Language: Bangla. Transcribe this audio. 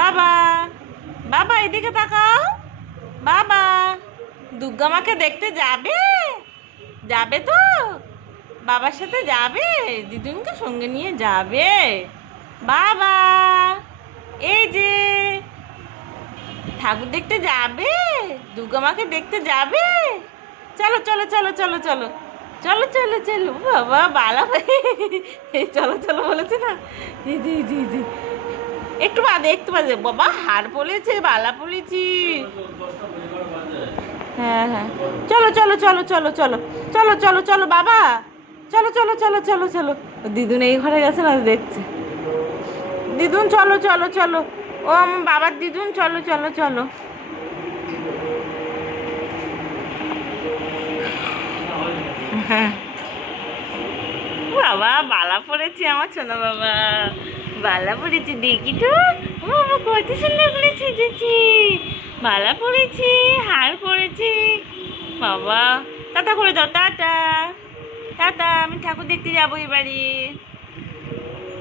বাবা, বাবা এদিকে তাকাও। বাবা, দুর্গা মাকে দেখতে যাবে? যাবে তো? বাবার সাথে যাবে? দিদুনকে সঙ্গে নিয়ে যাবে? বাবা, এই যে ঠাকুর দেখতে যাবে? দুর্গা মাকে দেখতে যাবে? চলো চলো চলো চলো চলো চলো চলো চলো বাবা বালা এই চলো চলো বলেছে না। জি জি জি জি, একটু বাদে বাবা হার পড়েছে, বালা পড়েছি। হ্যাঁ হ্যাঁ, চলো চলো চলো চলো চলো চলো চলো চলো বাবা, চলো চলো চলো চলো চলো। দিদুন এই ঘরে গেছে না, দেখছে। দিদুন চলো চলো চলো, ও আমার বাবার দিদুন, চলো চলো চলো। হ্যাঁ, বাবা বালা পড়েছে আমার সোনা বাবা, বালা পড়েছে দেখি তো। ও বাবা কত সুন্দর করে সেজেছি, বালা পড়েছি, হার পড়েছি। বাবা টাটা করে দাও, টাটা। টাটা, আমি ঠাকুর দেখতে যাবো এবারে।